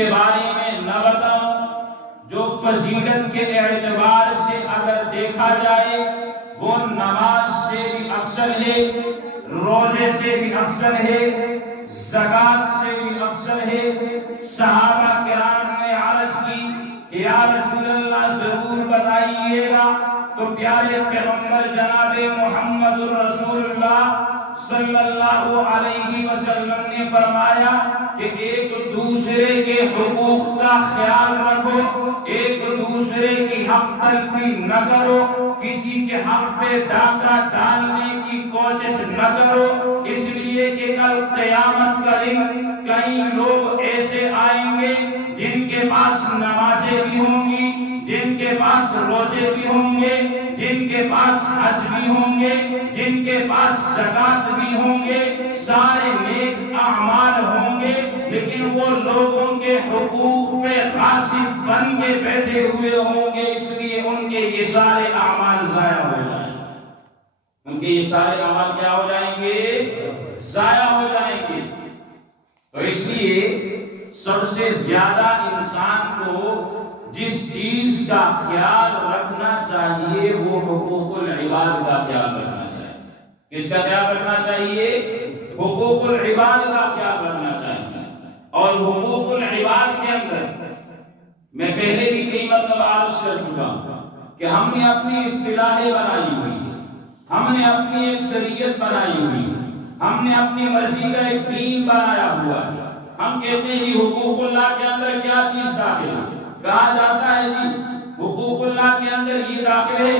کے بارے میں نہ بتاؤں جو فضیلت کے اعتبار سے اگر دیکھا جائے وہ نماز سے بھی افضل ہے، روزے سے بھی افضل ہے، زکوٰۃ سے بھی افضل ہے۔ صحابہ کرام نے عرض کی کہ یا رسول اللہ ضرور بتائیے گا، تو پیارے پیغمبر جناب محمد رسول اللہ صلی اللہ علیہ وسلم نے فرمایا کہ ایک دوسرے کے حقوق کا خیال رکھو، ایک دوسرے کی حق تلفی نہ کرو، کسی کے حق پہ ڈاکہ ڈالنے کی کوشش نہ کرو، اس لیے کہ کل قیامت کا دن کئی لوگ ایسے آئیں گے جن کے پاس نمازیں بھی ہوں گی، جن کے پاس روزے بھی ہوں گے، جن کے پاس حج بھی ہوں گے، جن کے پاس زکوٰۃ بھی ہوں گے، سارے نیک اعمال ہوں گے، لیکن وہ لوگوں کے حقوق پہ غاصب بن کے بیٹھے ہوئے ہوں گے، اس لیے ان کے یہ سارے اعمال ضائع ہو جائیں گے، ان کے یہ سارے اعمال کیا ہو جائیں گے؟ ضائع ہو جائیں گے۔ تو اس لیے سب سے زیادہ انسان کو جس چیز کا خیال رکھنا چاہیے وہ حقوق العباد کا خیال رکھنا چاہیے۔ کس کا خیال رکھنا چاہیے؟ حقوق العباد کا خیال رکھنا چاہیے۔ اور حقوق العباد کے اندر میں پہلے بھی کئی مرتبہ عرض کر چکا ہوں کہ ہم نے اپنی اصطلاحیں بنائی ہوئی ہیں، ہم نے اپنی ایک شریعت بنائی ہوئی ہے، ہم نے اپنی مرضی کا ایک دین بنایا ہوا ہے۔ ہم کہتے ہیں جی حقوق اللہ کے اندر کیا چیز داخل ہے؟ کہا جاتا ہے جی حقوق اللہ کے اندر یہ داخل ہے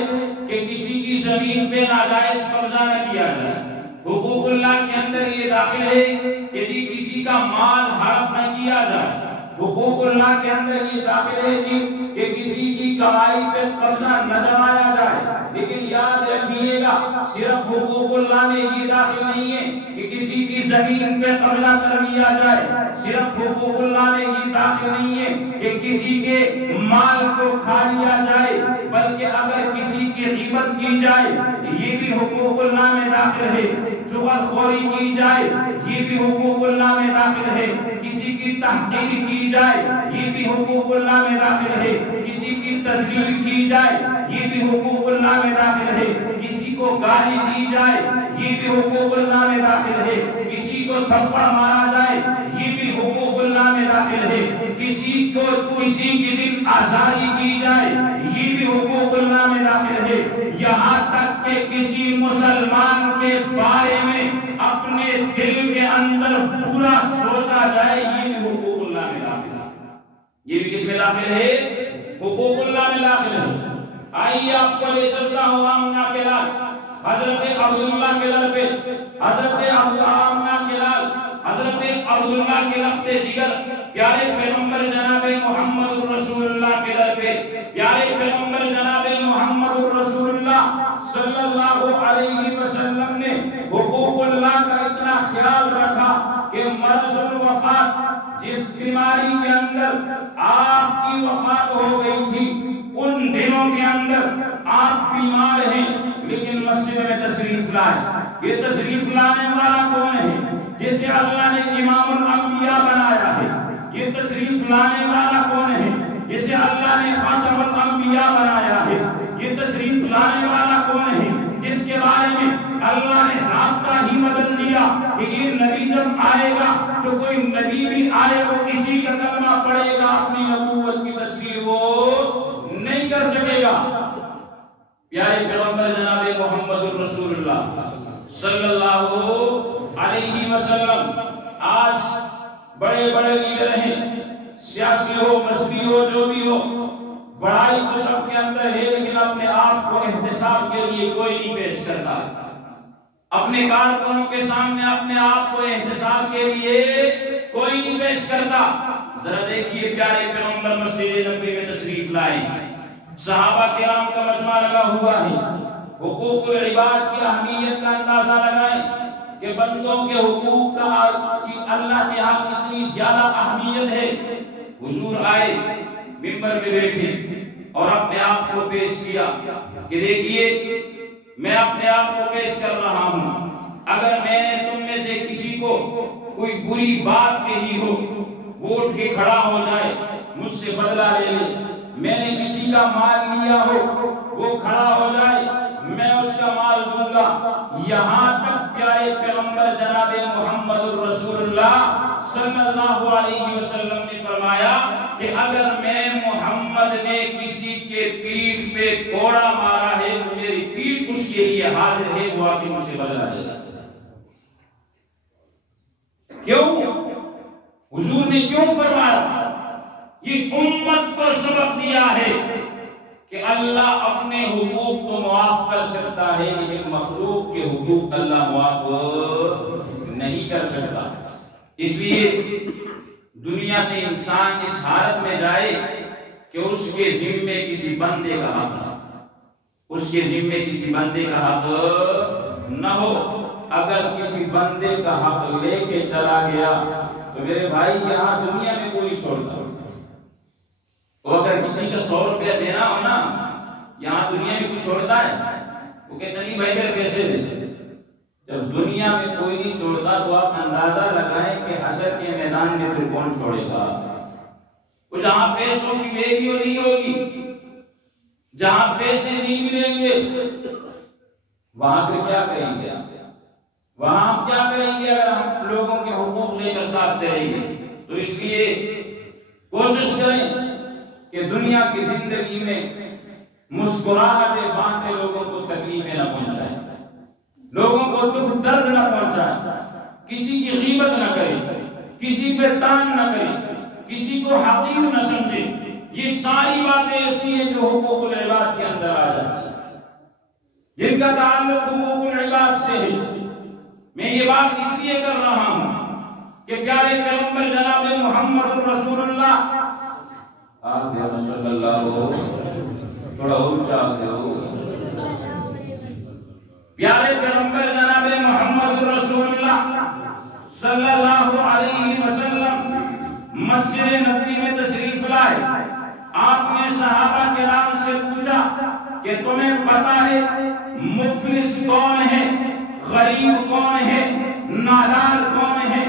کہ کسی کی زمین پہ ناجائز قبضہ نہ کیا جائے۔ حقوق اللہ کے اندر یہ داخل ہے کہ جی کسی کا مال ہڑپ نہ کیا جائے۔ حقوق اللہ کے اندر یہ داخل ہے جی کہ کسی کی کمائی پہ قبضہ نہ جمایا جائے۔ لیکن یاد رکھیے گا صرف حقوق اللہ میں یہ داخل نہیں ہے کہ کسی کی زمین پہ قبضہ کر لیا جائے، صرف حقوق اللہ میں یہ داخل نہیں ہے کہ کسی کے مال کو کھا لیا جائے، بلکہ اگر کسی کی غیبت کی جائے یہ بھی حقوق اللہ میں داخل ہے، چغل خوری کی جائے یہ بھی حقوق اللہ میں داخل ہے، کسی کی تحقیر کی جائے یہ بھی حقوق اللہ میں داخل ہے، کسی کی تذلیل کی جائے یہ بھی حقوق اللہ میں داخل ہے، کسی کو گالی دی جائے یہ بھی حقوق اللہ میں داخل ہے، کسی کو تھپڑ مارا جائے یہ بھی حقوق اللہ میں داخل ہے، کسی کو کسی کی دل آزاری کی جائے یہ بھی حقوق اللہ میں داخل ہے، یہاں تک کہ کسی مسلمان کے بارے میں اپنے دل کے اندر برا سوچا جائے یہ بھی حقوق اللہ میں داخل ہے۔ یہ بھی کس میں داخل ہے؟ حقوق اللہ میں داخل ہے۔ آئیے آپ کو لے چلتا ہوں آمنہ کے لال، حضرت عبداللہ کے لال پہ، حضرت آمنہ کے لال، حضرت عبداللہ کے لخت جگر، پیارے پیغمبر جناب محمد رسول اللہ کے در پہ، پیارے پیغمبر جناب محمد رسول اللہ صلی اللہ علیہ وسلم نے حقوق اللہ کا اتنا خیال رکھا کہ مرض الوفات، جس بیماری کے اندر آپ کی وفات ہو گئی تھی ان دنوں کے اندر آپ بیمار ہیں لیکن مسجد میں تشریف لائے۔ یہ تشریف لانے والا کون ہے؟ جسے اللہ نے امام الانبیاء بنایا ہے۔ یہ تشریف لانے والا کون ہے؟ جسے اللہ نے خاتم الانبیاء بنایا ہے۔ یہ تشریف لانے والا کون ہے؟ جس کے بارے میں اللہ نے ضابطہ ہی بدل دیا کہ یہ نبی جب آئے گا تو کوئی نبی بھی آئے وہ اسی کا کلمہ پڑھے گا، اپنی نبوت کی تشریح وہ نہیں کر سکے گا۔ پیارے پیغمبر جناب محمد رسول اللہ صلی اللہ علیہ وسلم آج بڑے بڑے لیڈر ہیں، سیاسی ہو مذہبی ہو جو بھی ہو، بڑائی تو سب کے اندر ہے لیکن اپنے آپ کو احتساب کے لیے کوئی نہیں پیش کرتا۔ اپنے کارکنوں کے سامنے اپنے آپ کو احتساب کے لیے کوئی نہیں پیش کرتا۔ ذرا دیکھیے پیارے پیغمبر مسجد نبوی میں تشریف لائے، صحابہ کرام کا مجمع لگا ہوا ہے، حقوق العباد کی اہمیت کا اندازہ لگائیں کہ بندوں کے حقوق کا اللہ کے ہاں کتنی زیادہ اہمیت ہے۔ حضور آئے، منبر میں بیٹھے اور اپنے آپ کو پیش کیا کہ دیکھیے میں اپنے آپ کو پیش کر رہا ہوں، اگر میں نے تم میں سے کسی کو کوئی بری بات کہی ہو، وہ اٹھ کے کھڑا ہو جائے مجھ سے بدلہ لے لے، میں نے کسی کا مال لیا ہو وہ کھڑا ہو جائے میں اس کا مال دوں گا۔ یہاں تک پیارے پیغمبر جناب محمد الرسول اللہ صلی اللہ علیہ وسلم نے فرمایا کہ اگر میں محمد نے کسی کے پیٹھ پہ کوڑا مارا ہے تو میری پیٹھ اس کے لیے حاضر ہے، وہ آگے مجھ سے بدلہ لے گا۔ کیوں؟ حضور نے کیوں فرمایا؟ یہ امت کو سبق دیا ہے کہ اللہ اپنے حقوق تو معاف کر سکتا ہے لیکن مخلوق کے حقوق اللہ معاف نہیں کر سکتا۔ اس لیے دنیا سے انسان اس حالت میں جائے کہ اس کے ذمے کسی بندے کا حق نہ ہو، اس کے ذمے کسی بندے کا حق نہ ہو۔ اگر کسی بندے کا حق لے کے چلا گیا تو میرے بھائی یہاں دنیا میں کوئی چھوڑتا ہو، تو اگر کسی کا 100 روپیہ دینا ہو نا یہاں دنیا میں کوئی چھوڑتا ہے؟ وہ کہتا نہیں بھائی میرے پیسے دے۔ جب دنیا میں کوئی نہیں چھوڑتا تو آپ اندازہ لگائیں کہ حشر کے میدان میں پھر کون چھوڑے گا؟ وہ جہاں پیسوں کی ویلیو نہیں ہوگی، جہاں پیسے نہیں ملیں گے، وہاں پھر کیا کریں گے؟ وہاں ہم کیا کریں گے اگر ہم لوگوں کے حقوق لے کر ساتھ چلیں گے؟ تو اس لیے کوشش کریں کہ دنیا کی زندگی میں مسکراہٹیں بانٹے لوگوں کو تکلیفیں نہ پہنچائیں، لوگوں کو دکھ درد نہ پہنچائیں، کسی کی غیبت نہ کریں، کسی پہ تان نہ کریں، کسی کو حقیر نہ سمجھیں۔ یہ ساری باتیں ایسی ہیں جو حقوق العباد کے اندر آ جاتی ہیں، جن کا تعلق حقوق العباد سے ہے۔ میں یہ بات اس لیے کر رہا ہوں کہ پیارے پیغمبر جناب محمد الرسول اللہ صلی اللہ تھوڑا اونچا پیارے پیغمبر جناب محمد الرسول اللہ صلی اللہ علیہ وسلم مسجد نبوی میں تشریف لائے۔ آپ نے صحابہ کرام سے پوچھا کہ تمہیں پتہ ہے مفلس کون ہے، غریب کون ہے، نادار کون ہے؟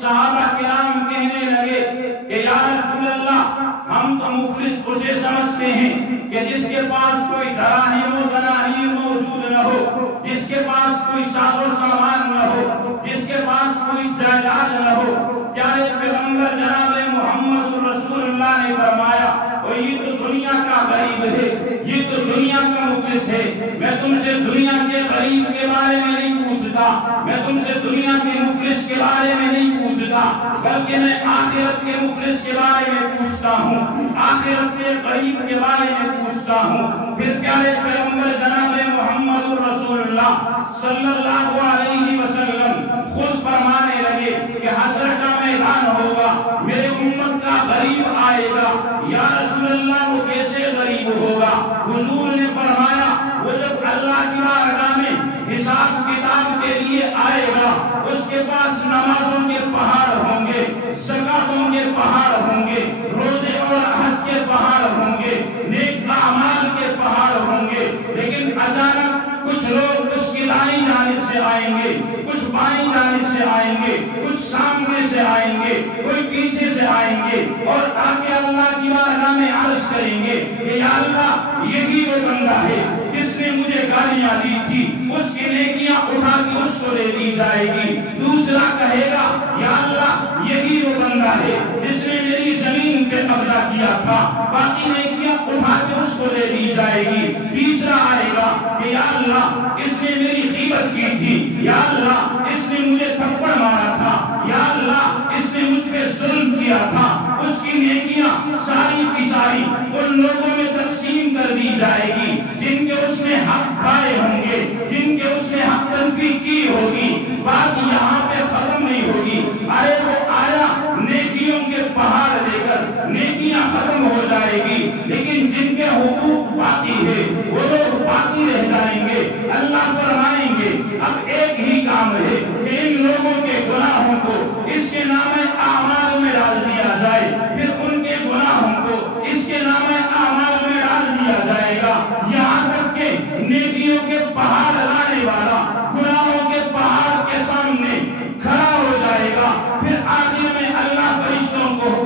صحابہ کرام کہنے لگے کہ یا رسول اللہ ہم تو مفلس اسے سمجھتے ہیں کہ جس کے پاس کوئی دراہم و دنانیر موجود نہ ہو، جس کے پاس کوئی ساز و سامان نہ ہو، جس کے پاس کوئی جائیداد نہ ہو۔ پیارے پیغمبر جناب محمد الرسول اللہ نے فرمایا اور یہ تو دنیا کا غریب ہے، یہ تو دنیا کا مفلس ہے۔ میں تم سے دنیا کے غریب کے بارے میں نہیں پوچھتا، میں تم سے دنیا کے مفلس کے بارے میں نہیں پوچھتا، بلکہ میں آخرت کے مفلس کے بارے میں پوچھتا ہوں، آخرت کے غریب کے بارے میں پوچھتا ہوں۔ پھر پیارے پیغمبر جناب محمد الرسول اللہ صلی اللہ علیہ وسلم خود فرمانے لگے کہ حشر کا میدان ہوگا، میرے امت کا غریب آئے گا۔ یا رسول اللہ وہ کیسے غریب ہوگا؟ حضور نے فرمایا وہ جب اللہ کی بارگاہ میں حساب کتاب کے لیے آئے گا، اس کے پاس نمازوں کے پہاڑ ہوں گے، زکاتوں کے پہاڑ ہوں گے، روزے اور حج کے پہاڑ ہوں گے، نیک اعمال کے پہاڑ ہوں گے، لیکن اچانک کچھ لوگ اس کی دائیں جانب سے آئیں گے، کچھ بائیں جانب سے آئیں گے، کچھ سامنے سے آئیں گے، کوئی پیچھے سے آئیں گے، اور آ کے اللہ کی بارگاہ میں عرض کریں گے کہ یا اللہ یہی وہ بندہ ہے جس نے مجھے گالیاں دی تھی، اس کی نیکیاں اٹھا کے اس کو دے دی جائے گی۔ دوسرا کہے گا یا اللہ یہی وہ بندہ ہے جس نے میری زمین پہ قبضہ کیا تھا، باقی نیکیاں اٹھا کے اس کو دے دی جائے گی۔ تیسرا آئے گا کہ یا اللہ اس نے میری غیبت کی تھی، یا اللہ اس نے مجھے تھپڑ مارا تھا، یا اللہ اس نے مجھ پہ ظلم کیا تھا، اس کی نیکیاں ساری کی ساری ان لوگوں میں تقسیم کر دی جائے گی جن کے اس نے حق کھائے ہوں گے، جن کے اس نے حق تنفیذ کی ہوگی۔ بات یہاں پہ ختم نہیں ہوگی، ارے وہ آیا نیکیوں کے پہاڑ لے کر، نیکیاں ختم ہو جائے گی، لیکن جن کے حقوق باقی ہے وہ لوگ باقی رہ جائیں گے۔ اللہ فرمائیں گے اب ایک ہی کام ہے کہ ان لوگوں کے گناہوں کو اس کے نام اعمال میں ڈال دیا جائے، پھر ان کے گناہوں کو اس کے نام اعمال میں ڈال دیا جائے گا، یہاں تک کہ نیکیوں کے پہاڑ لانے والا گناہوں کے پہاڑ کے سامنے کھڑا ہو جائے گا۔ پھر آخر میں اللہ فرشتوں کو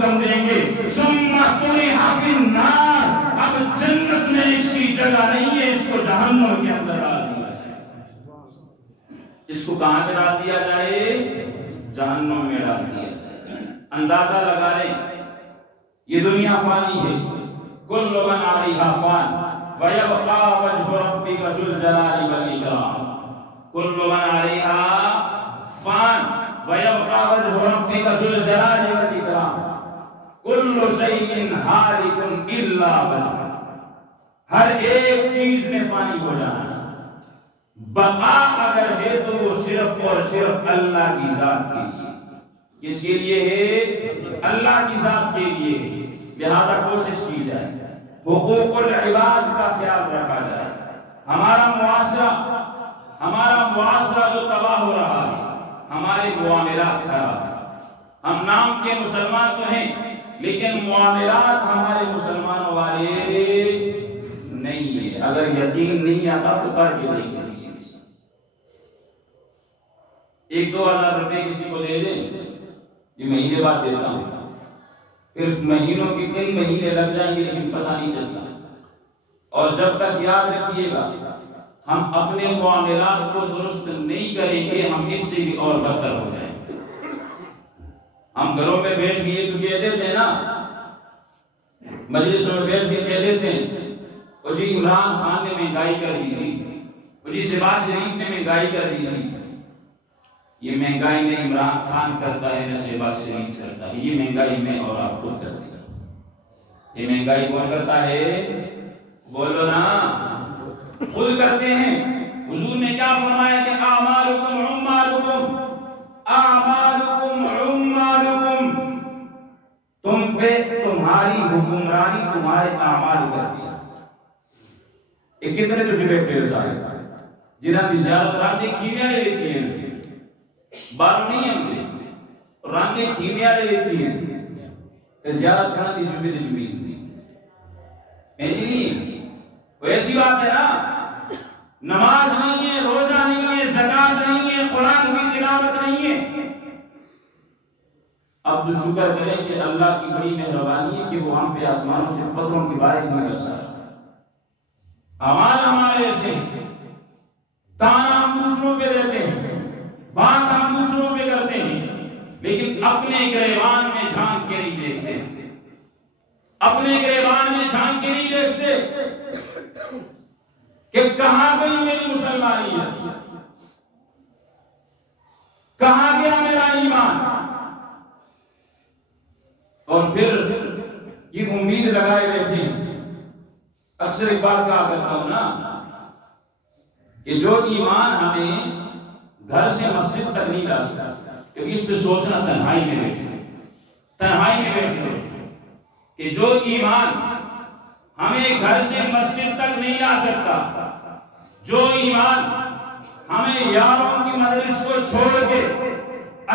فَطُرِحَ فِي النَّارِ، اب جنت میں اس کی جگہ نہیں ہے، اس کو جہنم کے اندر ڈال دیا جائے۔ اس کو کہاں پہ ڈال دیا جائے؟ جہنم میں ڈال دیا جائے۔ اندازہ لگا لیں، یہ دنیا فانی ہے، کل من علیہا فان وَيَبْقَى وَجْهُ رَبِّكَ ذُو الْجَلَالِ وَالْإِكْرَامِ، کل من علیہا فان وَيَبْقَى وَجْهُ رَبِّكَ ذُو الْجَلَالِ وَالْإِكْرَامِ، کل شیء ہالک الا وجہہ، ہر ایک چیز میں فانی ہو جانا، بقا اگر ہے تو وہ صرف اور صرف اللہ کی ذات کے لیے۔ کس کے لیے ہے؟ اللہ کی ذات کے لیے ہے۔ لہذا کوشش کی جائے، حقوق العباد کا خیال رکھا جائے۔ ہمارا معاشرہ جو تباہ ہو رہا ہے، ہمارے معاملات خراب ہیں۔ ہم نام کے مسلمان تو ہیں لیکن معاملات ہمارے مسلمانوں والے نہیں ہیں۔ اگر یقین نہیں آتا تو کر کے نہیں کسی کے ساتھ 1-2 ہزار روپے کسی کو دے دیں، یہ مہینے بعد دیتا ہوں، پھر مہینوں کے کئی مہینے لگ جائیں گے لیکن پتہ نہیں چلتا۔ اور جب تک یاد رکھیے گا ہم اپنے معاملات کو درست نہیں کریں گے، ہم اس سے بھی اور بدتر ہو جائیں گے۔ ہم گھروں میں بیٹھ کے یہ تو کہہ دیتے ہیں نا، مجلس میں بیٹھ کے کہہ دیتے ہیں وہ جی عمران خان نے مہنگائی کر دی تھی، وہ جی شہباز شریف نے مہنگائی کر دی تھی۔ یہ مہنگائی میں عمران خان کرتا ہے نہ شہباز شریف کرتا ہے، یہ مہنگائی میں اور آپ خود کرتے ہیں۔ یہ مہنگائی کون کرتا ہے؟ بولو نا، خود کرتے ہیں۔ حضور نے کیا فرمایا کہ اعمالکم عمالکم، اعمالکم عمالکم، تم پہ تمہاری حکمرانی تمہارے اعمال کرتی ہے۔ یہ کتنے تسی بیٹھے ہو سارے جنہاں دی زیارت راندے کھیمیا دے وچ ہیں، باہر نہیں ہم راندے کھیمیا دے وچ ہیں تے زیارت کرنا دی جمعے دی زمین دی ایسی نہیں۔ ویسی بات ہے نا، نماز نہیں ہے، روزہ نہیں ہے، زکات نہیں ہے، قرآن کی تلاوت نہیں ہے۔ اب تو شکر کریں کہ اللہ کی بڑی مہربانی ہے کہ وہ ہم پہ آسمانوں سے پتھروں کی بارش نہیں برسا رہا۔ اعمال ہمارے ایسے تانا ہم دوسروں پہ دیتے ہیں، بات ہم دوسروں پہ کرتے ہیں، لیکن اپنے گریبان میں جھانک کے نہیں دیکھتے، اپنے گریبان میں جھانک کے نہیں دیکھتے کہ کہاں گئی میری مسلمانیت، کہاں گیا میرا ایمان۔ اور پھر یہ امید لگائے بیٹھے، اکثر ایک بات کہا کرتا ہوں نا کہ جو ایمان ہمیں گھر سے مسجد تک نہیں لا سکتا، کیونکہ اس پہ سوچنا تنہائی میں بیٹھ کے، تنہائی میں بیٹھ کے سوچنا کہ جو ایمان ہمیں گھر سے مسجد تک نہیں لا سکتا، جو ایمان ہمیں یاروں کی مجلس کو چھوڑ کے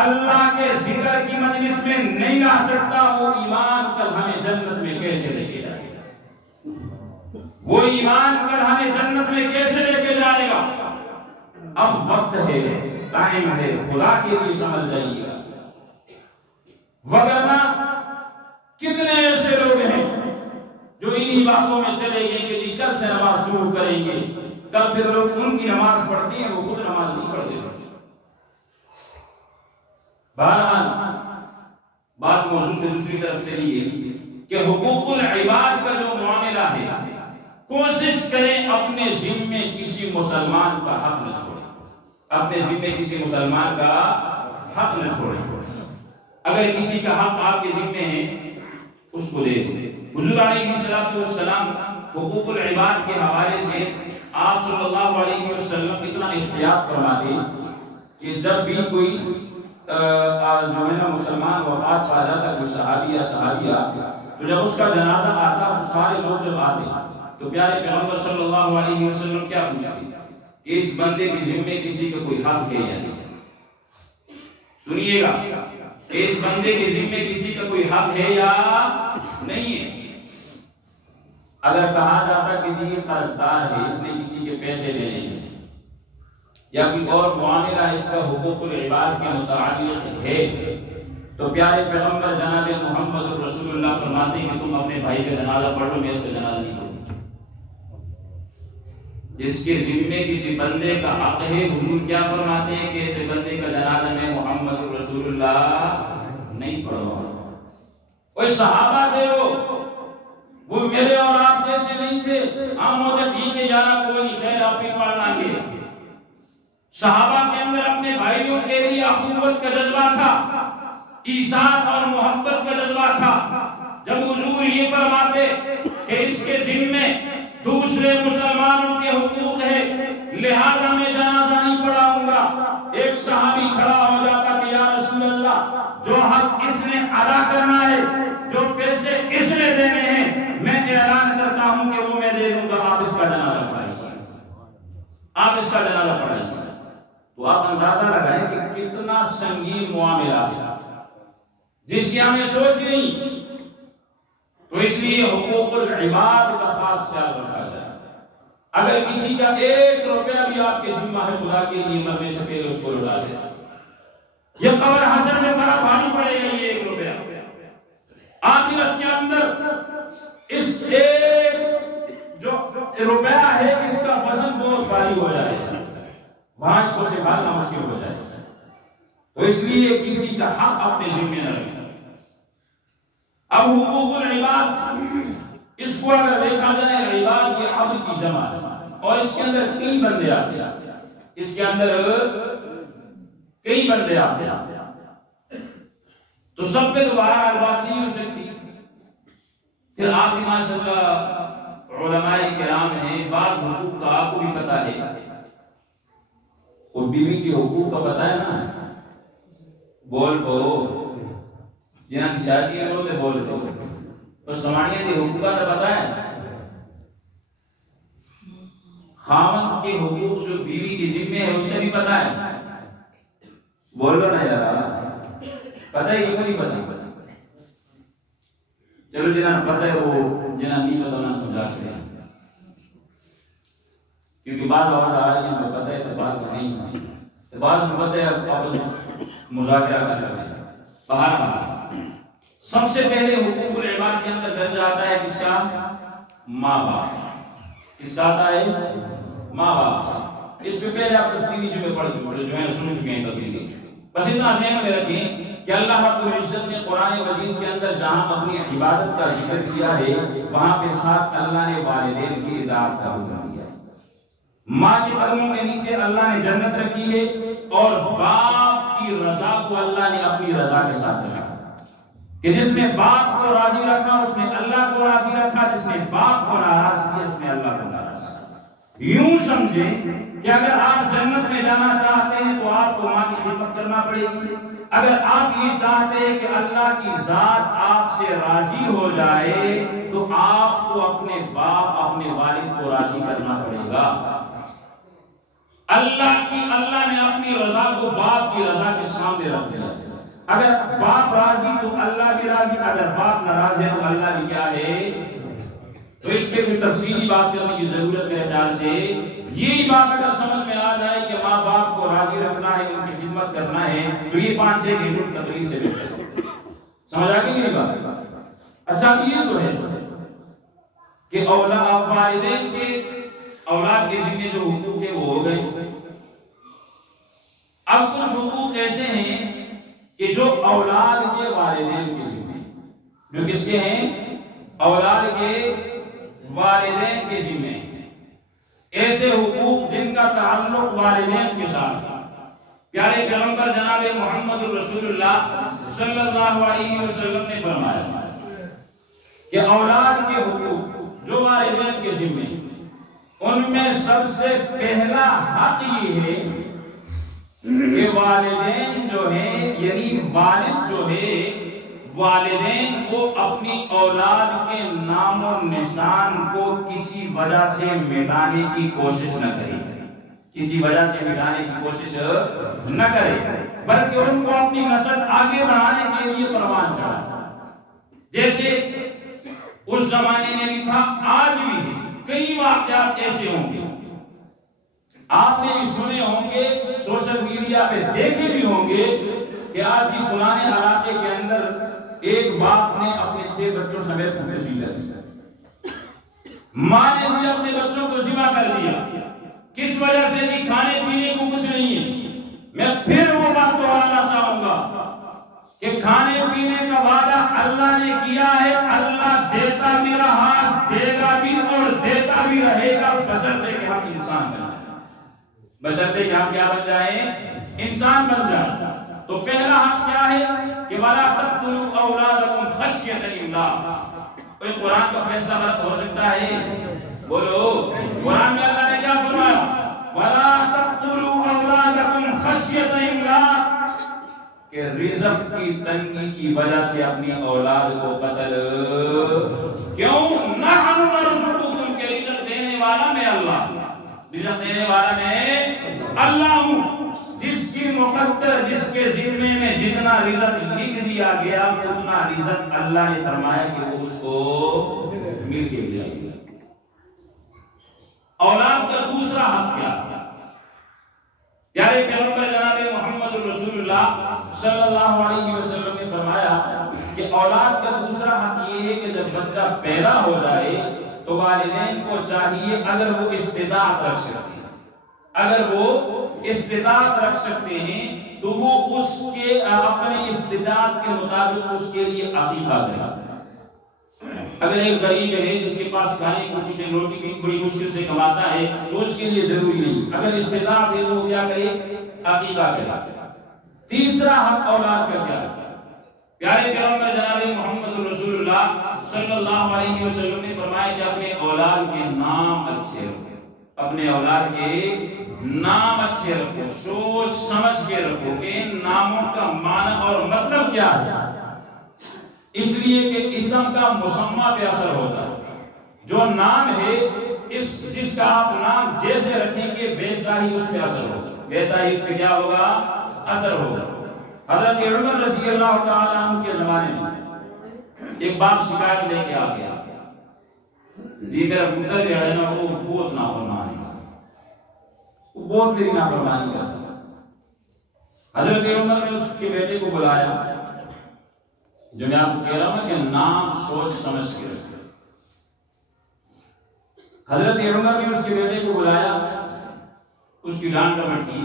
اللہ کے ذکر کی مجلس میں نہیں لا سکتا، وہ ایمان کل ہمیں جنت میں کیسے لے کے جائے گا؟ وہ ایمان کل ہمیں جنت میں کیسے لے کے جائے گا؟ اب وقت ہے، ٹائم ہے، خدا کے لیے سمجھ جائیے گا، وگرنہ کتنے ایسے لوگ ہیں جو انہی باتوں میں چلے گئے کہ جی کل سے نماز شروع کریں گے، کل پھر لوگ ان کی نماز پڑھتے ہیں، وہ خود نماز نہیں پڑھتے۔ بہرحال بات موضوع سے دوسری طرف چلی گئی کہ حقوق العباد کا جو معاملہ ہے، کوشش کریں اپنے ذمے کسی مسلمان کا حق نہ چھوڑیں، اپنے ذمے کسی مسلمان کا حق نہ چھوڑیں۔ اگر کسی کا حق آپ کے ذمے ہے اس کو دے دیں۔ حضور علیہ السلام حقوق العباد کے حوالے سے آپ صلی اللہ علیہ وسلم اتنا احتیاط فرماتے کہ جب بھی کوئی جو ہے نا مسلمان وفات پا جاتا، کوئی صحابی یا صحابیہ، تو جب اس کا جنازہ آتا تو سارے لوگ جب آتے تو پیارے پیغمبر صلی اللہ علیہ وسلم کیا پوچھتے کہ اس بندے کے ذمے کسی کا کوئی حق ہے یا نہیں؟ سنیے گا، اس بندے کے ذمے کسی کا کوئی حق ہے یا نہیں ہے؟ اگر کہا جاتا کہ جی یہ قرضدار ہے، اس نے کسی کے پیسے لے لیں یا کوئی اور معاملہ اس کا حقوق العباد کے متعلق ہے، تو پیارے پیغمبر جناب محمد رسول اللہ فرماتے ہیں کہ تم اپنے بھائی کا جنازہ پڑھ لو، میں اس کا جنازہ نہیں پڑھوں۔ جس کے ذمے کسی بندے کا حق ہے، حضور کیا فرماتے ہیں کہ ایسے بندے کا جنازہ میں محمد رسول اللہ نہیں پڑھوں۔ کوئی صحابہ تھے وہ میرے اور آپ جیسے نہیں تھے، ہم ہوتے ٹھیک ہے یارا کوئی نہیں، خیر آپ ہی پڑھ لیں گے۔ صحابہ کے اندر اپنے بھائیوں کے لیے اخوت کا جذبہ تھا، ایثار اور محبت کا جذبہ تھا۔ جب حضور یہ فرماتے کہ اس کے ذمے دوسرے مسلمانوں کے حقوق ہے لہذا میں جنازہ نہیں پڑھاؤں گا، ایک صحابی کھڑا ہو جاتا کہ یا رسول اللہ جو حق اس نے ادا کرنا ہے، جو پیسے اس نے دینے ہیں، میں اعلان کرتا ہوں کہ وہ میں دے دوں گا، آپ اس کا جنازہ پڑھائیے، آپ اس کا جنازہ پڑھائیے۔ تو آپ اندازہ لگائیں کہ کتنا سنگین معاملہ ہے جس کی ہمیں سوچ نہیں۔ تو اس لیے حقوق العباد کا خاص خیال رکھا جائے۔ اگر کسی کا 1 روپیہ بھی آپ کے ذمہ ہے، خدا کے لیے مرنے سے پہلے اس کو لوٹا دیں۔ یہ قبر حشر میں بڑا بھاری پڑے گا، یہ 1 روپیہ آخرت کے اندر اس 1 جو روپیہ ہے اس کا وزن بہت بھاری ہو جائے گا، وہاں اس کو سنبھالنا مشکل ہو جائے گا۔ تو اس لیے کسی کا حق اپنے ذمہ نہ رکھیں۔ اب حقوق العباد اس کو اگر دیکھا جائے، عباد یہ عبد کی جمع ہے اور اس کے اندر کئی بندے آتے ہیں، اس کے اندر کئی بندے آتے ہیں، تو سب پہ دوبارہ بات نہیں ہو سکتی۔ پھر آپ بھی ماشاءاللہ علماء کرام ہیں، بعض حقوق کا آپ کو بھی پتہ ہے، اور بیوی کے حقوق کا پتہ ہے نا، بول کو جہاں کی شادی ہے وہ بول کو تو سماڑیاں کے حقوق کا پتہ ہے۔ خاوند کے حقوق جو بیوی کی ذمہ ہے اس کا بھی پتہ ہے، بول لو نا یار، پتہ ہے کہ نہیں پتہ؟ چلو جنہاں پتہ ہے وہ جنہاں نہیں پتہ انہاں سمجھا سکتے ہیں، کیونکہ بعض آواز آ رہی ہیں پتہ ہے تو بعض کو نہیں ہے، بعض میں پتہ ہے آپس میں مذاکرہ کر رہے ہیں۔ بہرحال سب سے پہلے حقوق العباد کے اندر درجہ آتا ہے کس کا؟ ماں باپ۔ کس کا آتا ہے؟ ماں باپ۔ اس پہ پہلے آپ تفصیلی جو میں پڑھ چکے جو ہے سن چکے ہیں تبلیغ، بس اتنا ذہن میں رکھیں کہ اللہ رب العزت نے قرآن مجید کے اندر جہاں اپنی عبادت کا ذکر کیا ہے وہاں پہ ساتھ اللہ نے والدین کی اطاعت کا حکم دیا ہے۔ ماں کے قدموں کے نیچے اللہ نے جنت رکھی ہے اور باپ کی رضا کو اللہ نے اپنی رضا کے ساتھ رکھا کہ جس نے باپ کو راضی رکھا اس نے اللہ کو راضی رکھا، جس نے باپ کو ناراض کیا اس نے اللہ کو ناراض کیا۔ یوں سمجھیں کہ اگر آپ جنت میں جانا چاہتے ہیں تو آپ کو ماں کی خدمت کرنا پڑے گی۔ اگر آپ یہ چاہتے ہیں کہ اللہ کی ذات آپ سے راضی ہو جائے تو آپ کو اپنے باپ اپنے والد کو راضی کرنا پڑے گا۔ اللہ نے اپنی رضا کو باپ کی رضا کے سامنے رکھ دیا۔ اگر باپ راضی تو اللہ بھی راضی، اگر باپ ناراض ہے تو اللہ بھی کیا ہے؟ تو اس کے بھی تفصیلی بات کرنے کی ضرورت میرے خیال سے یہی بات اگر سمجھ میں آ جائے کہ ماں باپ کو راضی رکھنا ہے، ان کی خدمت کرنا ہے، تو یہ 5-6 گھنٹوں تقریر سے بہتر ہے۔ سمجھ آ گئی میری بات؟ اچھا یہ تو ہے کہ والدین کے اولاد کے ذمہ جو حقوق ہے وہ ہو گئے۔ اب کچھ حقوق ایسے ہیں کہ جو اولاد کے والدین کے ذمہ، جو کس کے ہیں؟ اولاد کے والدین کے ذمہ، ایسے حقوق جن کا تعلق والدین کے ساتھ۔ پیارے پیغمبر جناب محمد رسول اللہ صلی اللہ علیہ وسلم نے فرمایا کہ اولاد کے حقوق جو والدین کے ذمہ، ان میں سب سے پہلا حق یہ ہے کہ والدین جو ہیں یعنی والد جو ہے والدین کو اپنی اولاد کے نام و نشان کو کسی وجہ سے مٹانے کی کوشش نہ کرے، کسی وجہ سے مٹانے کی کوشش نہ کرے، بلکہ ان کو اپنی نسل آگے بڑھانے کے لیے پروان چڑھائے۔ جیسے اس زمانے میں بھی تھا، آج بھی ہے، کئی واقعات ایسے ہوں گے آپ نے بھی سنے ہوں گے، سوشل میڈیا پہ دیکھے بھی ہوں گے کہ آج جی فلانے علاقے کے اندر ایک باپ نے اپنے 6 بچوں سمیت خودکشی کر دی، ماں نے بھی اپنے بچوں کو ذبح کر دیا، کس وجہ سے جی کھانے پینے کو کچھ نہیں ہے۔ میں پھر وہ بات دہرانا چاہوں گا کہ کھانے پینے کا وعدہ اللہ نے کیا ہے، اللہ دیتا بھی رہا، دے گا بھی اور دیتا بھی رہے گا، بشرطے کہ ہم انسان بن جائیں، بشرطے کہ ہم کیا بن جائیں؟ انسان بن جائیں۔ تو پہلا حق کیا ہے کہ وَلَا تَقْتُلُوا أَوْلَادَكُمْ خَشْيَةَ إِمْلَاقٍ۔ کوئی قرآن کا فیصلہ غلط ہو سکتا ہے؟ بولو، قرآن میں اللہ نے کیا فرمایا؟ وَلَا تَقْتُلُوا أَوْلَادَكُمْ خَشْيَةَ إِمْلَاقٍ، کہ رزق کی تنگی کی وجہ سے اپنی اولاد کو قتل کیوں؟ نَحْنُ نَرْزُقُكُمْ، کہ رزق دینے والا میں اللہ، رزق دینے والا میں اللہ ہوں، جس کی مقدر، جس کے ذمے میں جتنا رزق لکھ دیا گیا اتنا رزق اللہ نے فرمایا کہ وہ اس کو مل کے دیا گیا۔ اولاد کا دوسرا حق کیا ہے؟ پیارے پیغمبر جناب محمد رسول اللہ صلی اللہ علیہ وسلم نے فرمایا کہ اولاد کا دوسرا حق یہ ہے کہ جب بچہ پیدا ہو جائے تو والدین کو چاہیے، اگر وہ استطاعت رکھ سکتے ہیں، اگر وہ استطاعت رکھ سکتے ہیں تو وہ اس کے اپنے استطاعت کے مطابق اس کے لیے عقیقہ کرے۔ اگر ایک غریب ہے جس کے پاس کھانے کو کچھ روٹی بھی بڑی مشکل سے کماتا ہے تو اس کے لیے ضروری نہیں، اگر استطاعت ہے تو وہ کیا کرے؟ عقیقہ کرے۔ تیسرا حق اولاد کا کیا ہے؟ پیارے پیغمبر جناب محمد رسول اللہ صلی اللہ علیہ وسلم نے فرمایا کہ اپنے اولاد کے نام اچھے رکھو، اپنے اولاد کے نام اچھے رکھو، سوچ سمجھ کے رکھو کہ ان ناموں کا معنی اور مطلب کیا ہے، اس لیے کہ اسم کا مسمہ پہ اثر ہوتا ہے۔ جو نام ہے جس کا آپ نام جیسے رکھیں گے ویسا ہی اس پہ اثر ہوگا، ویسا ہی اس پہ کیا ہوگا؟ اثر ہوگا۔ حضرت عمر رضی اللہ تعالیٰ عنہ کے زمانے میں ایک باپ شکایت لے کے آ گیا، جی میرا پتر جو ہے نا وہ بہت نافرمانی ہے، وہ بہت میری نافرمانی کرتا ہے۔ حضرت عمر نے اس کے بیٹے کو بلایا، جو میں آپ کو کہہ رہا ہوں کہ نام سوچ سمجھ کے رکھے۔ حضرت عمر نے اس کے بیٹے کو بلایا، اس کی ڈانٹ ڈپٹ کی،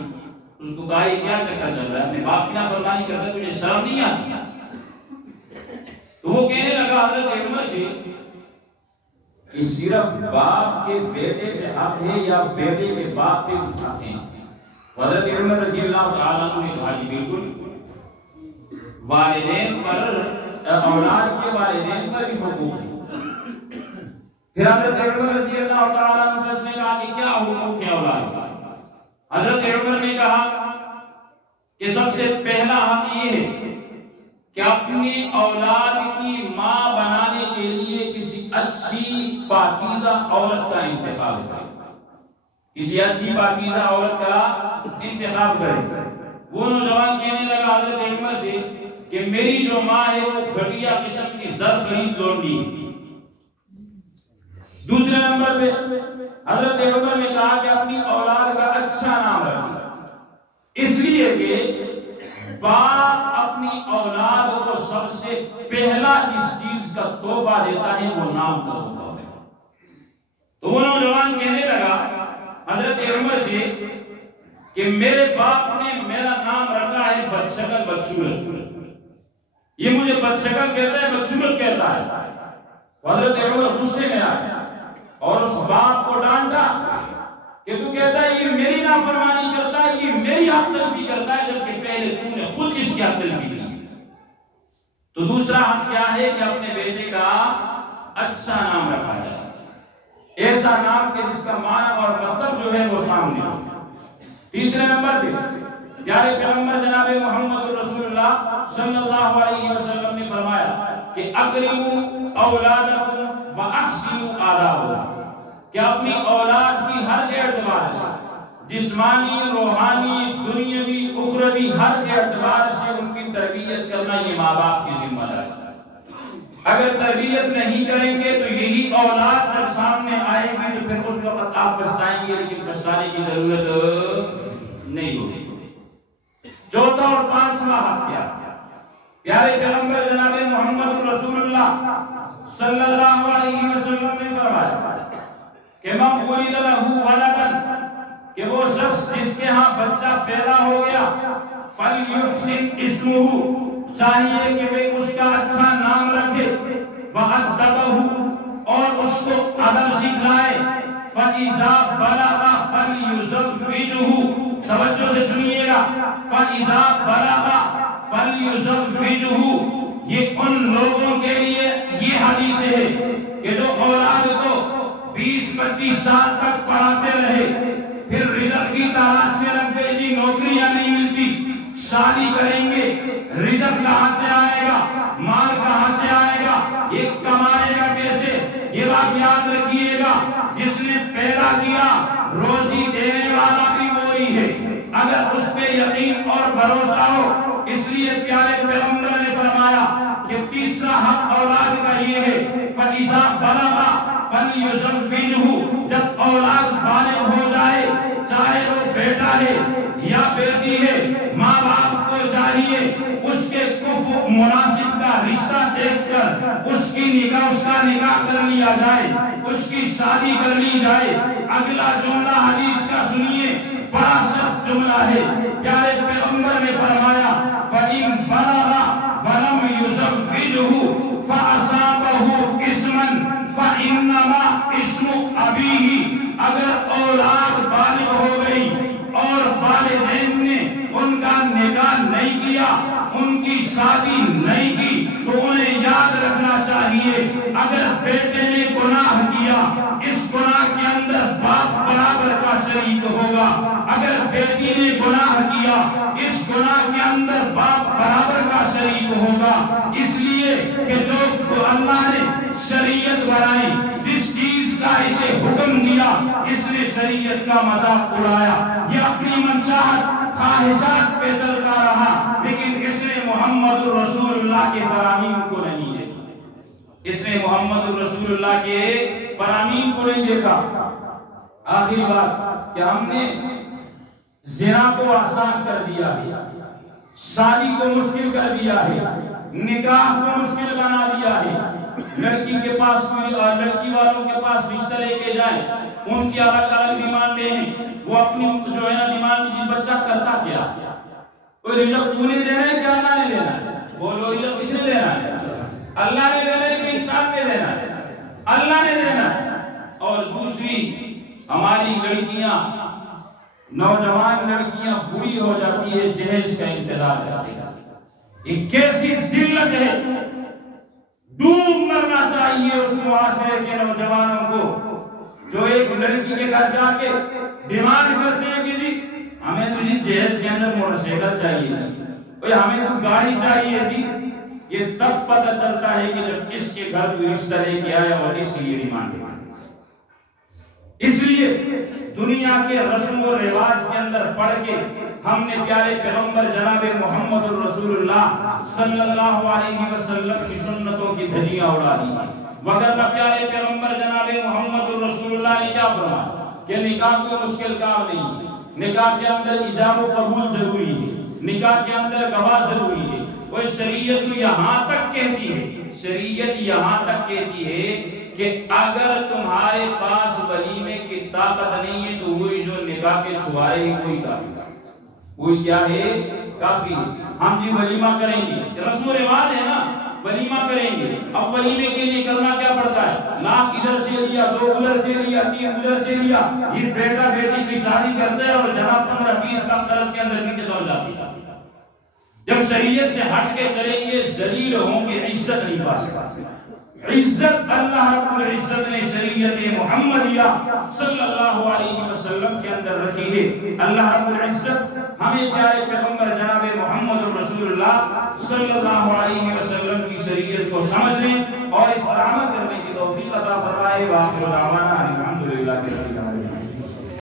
اس کو کہا یہ کیا چکر چل رہا ہے، اپنے باپ کی نافرمانی کرتا تجھے شرم نہیں آتی؟ تو وہ کہنے لگا حضرت عمر سے کہ صرف باپ کے بیٹے پہ حق ہے یا بیٹے کے باپ پہ کچھ حق ہے؟ حضرت عمر رضی اللہ تعالیٰ عنہ نے کہا جی بالکل، والدین پر، اولاد کے والدین پر بھی حقوق ہے۔ پھر حضرت عمر رضی اللہ تعالیٰ عنہ سے اس نے کہا کہ کیا حقوق ہے اولاد کا؟ حضرت عمر نے کہا کہ سب سے پہلا حق یہ ہے کہ اپنی اولاد کی ماں بنانے کے لیے کسی اچھی پاکیزہ عورت کا انتخاب کرے، کسی اچھی پاکیزہ عورت کا انتخاب کرے۔ وہ نوجوان کہنے لگا حضرت عمر سے کہ میری جو ماں ہے وہ گھٹیا قسم کی زر خرید لونڈی۔ دوسرے نمبر پہ حضرت عمر نے کہا کہ اپنی اولاد کا اچھا نام رکھے، اس لیے کہ باپ اپنی اولاد کو سب سے پہلا جس چیز کا تحفہ دیتا ہے وہ نام کا تحفہ ہے۔ تو وہ نوجوان کہنے لگا حضرت عمر سے کہ میرے باپ نے میرا نام رکھا ہے بدشکل بدصورت، یہ مجھے بدشکل کہتا ہے، بدصورت کہتا ہے۔ حضرت عمر غصے میں آیا اور اس باپ کو ڈانٹا کہ تو کہتا ہے یہ میری نافرمانی کرتا ہے، یہ میری حق تلفی کرتا ہے، جبکہ پہلے تو نے خود اس کی حق تلفی کی۔ تو دوسرا حق کیا ہے کہ اپنے بیٹے کا اچھا نام رکھا جائے، ایسا نام کہ جس کا معنی اور مطلب جو ہے وہ سامنے ہو۔ تیسرے نمبر پہ پیارے پیغمبر جناب محمد رسول اللہ صلی اللہ علیہ وسلم نے فرمایا کہ اکرموا اولادکم واحسنوا آدابہم، کہ اپنی اولاد کی ہر اعتبار سے، جسمانی، روحانی، دنیاوی، اخروی، ہر اعتبار سے ان کی تربیت کرنا یہ ماں باپ کی ذمہ داری ہے۔ اگر تربیت نہیں کریں گے تو یہی اولاد جب سامنے آئے گی تو پھر اس وقت آپ پچھتائیں گے، لیکن پچھتانے کی ضرورت نہیں ہوگی۔ چوتھا اور پانچواں حق کیا؟ پیارے پیغمبر جناب محمد رسول اللہ صلی اللہ علیہ وسلم نے فرمایا کہ من ولد لہ ولدن، کہ وہ شخص جس کے ہاں بچہ پیدا ہو گیا، فلیحسن اسمہ، چاہیے کہ وہ اس کا اچھا نام رکھے، وَأَدَّبَهُ، اور اس کو ادب سکھلائے، فَإِذَا بَلَغَ فَلْيُزَوِّجْهُ، توجہ سے سنیے گا، فَإِذَا بَلَغَ فَلْيُزَوِّجْهُ، یہ ان لوگوں کے لیے یہ حدیث ہے کہ جو اولاد کو 20-25 سال تک پڑھاتے رہے، پھر رزق کی تلاش میں لگ گئے، جی نوکریاں نہیں ملتی، شادی کریں گے، رزق کہاں سے آئے گا، مال کہاں سے آئے گا، یہ کمائے گا کیسے؟ یہ بات یاد رکھیے گا، جس نے پیدا کیا روزی دینے والا بھی وہی ہے، اگر اس پہ یقین اور بھروسہ ہو۔ اس لیے پیارے پیغمبر نے فرمایا کہ تیسرا حق اولاد کا یہ ہے، فَإِذَا بَلَغَ فَلْيُزَوِّجْهُ، جب اولاد بالغ ہو جائے، چاہے وہ بیٹا ہے یا بیٹی ہے، ماں باپ کو چاہیے اس کے کفو مناسب کا رشتہ دیکھ کر اس کا نکاح کر لیا جائے، اس کی شادی کر لی جائے۔ اگلا جملہ حدیث کا سنیے، بڑا سخت جملہ ہے، پیارے پیغمبر نے فرمایا فَإِن بَلَغَ وَلَمْ يُزَوِّجْهُ فَأَصَابَهُ اسْمًا فَإِنَّمَا اسْمُ أَبِيهِ، اگر اولاد بالغ ہو گئی اور والدین نے ان کا نکاح نہیں کیا، ان کی شادی نہیں کی، تو انہیں یاد رکھنا چاہیے اگر بیٹے نے گناہ کیا، اس گناہ کے اندر باپ برابر کا شریک ہوگا، اگر بیٹی نے گناہ کیا، اس گناہ کے اندر باپ برابر کا شریک ہوگا۔ اس لیے کہ جو اللہ نے شریعت بنائی، جس چیز کا اسے حکم دیا، اس نے شریعت کا مذاق اڑایا، یہ اپنی منچاہت خواہشات پہ چلتا رہا، لیکن اس نے محمد رسول اللہ کے فرامین کو نہیں دیکھا، اس نے محمد رسول اللہ کے فرامین کو نہیں دیکھا۔ آخری بات کہ ہم نے زنا کو آسان کر دیا ہے، شادی کو مشکل کر دیا ہے، نکاح کو مشکل بنا دیا ہے، لڑکی کے پاس لڑکی والوں کے پاس رشتہ لے کے جائیں، ان کی الگ الگ ڈیمانڈیں ہیں، وہ اپنی جو ہے نا ڈیمانڈ کی بچہ کرتا کیا، کوئی رزق تو نے دینا ہے کہ اللہ نے دینا ہے؟ بولو رزق کس نے دینا ہے؟ اللہ نے دینا ہے کہ انسان نے دینا ہے؟ اللہ نے دینا ہے۔ اور دوسری، ہماری لڑکیاں، نوجوان لڑکیاں بوڑھی ہو جاتی ہے، جہیز کا انتظار کرتی ہے، یہ کیسی ذلت ہے، ڈوب مرنا چاہیے اس معاشرے کے نوجوانوں کو جو ایک لڑکی کے گھر جا کے ڈیمانڈ کرتے ہیں کہ جی ہمیں تو جی جہیز کے اندر موٹر سائیکل چاہیے جی، ہمیں تو گاڑی چاہیے جی۔ یہ تب پتہ چلتا ہے کہ جب اس کے گھر کوئی رشتہ لے کے آیا اور اس لیے ڈیمانڈ۔ اس لیے دنیا کے رسم و رواج کے اندر پڑھ کے ہم نے پیارے پیغمبر جناب محمد الرسول اللہ صلی اللہ علیہ وسلم کی سنتوں کی دھجیاں اڑا دی، وگرنہ پیارے پیغمبر جناب محمد الرسول اللہ نے کیا فرمایا کہ نکاح کوئی مشکل کام نہیں، نکاح کے اندر ایجاب و قبول ضروری ہے، نکاح کے اندر گواہ ضروری ہے۔ وہ شریعت تو یہاں تک کہتی ہے، شریعت یہاں تک کہتی ہے کہ اگر تمہارے پاس ولیمے کی طاقت نہیں ہے تو وہی جو نکاح کے چھوارے ہی کوئی کافی، وہی کیا ہے کافی۔ ہم جی ولیمہ کریں گے، رسم و رواج ہے نا، ولیمہ کریں گے، اب ولیمے کے لیے کرنا کیا پڑتا ہے؟ لاکھ ادھر سے لیا، 2 ادھر سے لیا، 3 ادھر سے لیا، یہ بیٹا بیٹی کی شادی کرتے ہیں اور جناب 15-20 لاکھ قرض کے اندر نیچے دب جاتی ہے۔ جب شریعت سے ہٹ کے چلیں گے ذلیل ہوں گے، عزت نہیں پا سکتے۔ عزت اللہ رب العزت نے شریعت محمدیہ صلی اللہ علیہ وسلم کے اندر رکھی ہے۔ اللہ رب العزت ہمیں پیارے پیغمبر جناب محمد رسول اللہ صلی اللہ علیہ وسلم کی شریعت کو سمجھنے اور اس پر عمل کرنے کی توفیق عطا فرمائے۔ وآخر دعوانا الحمدللہ۔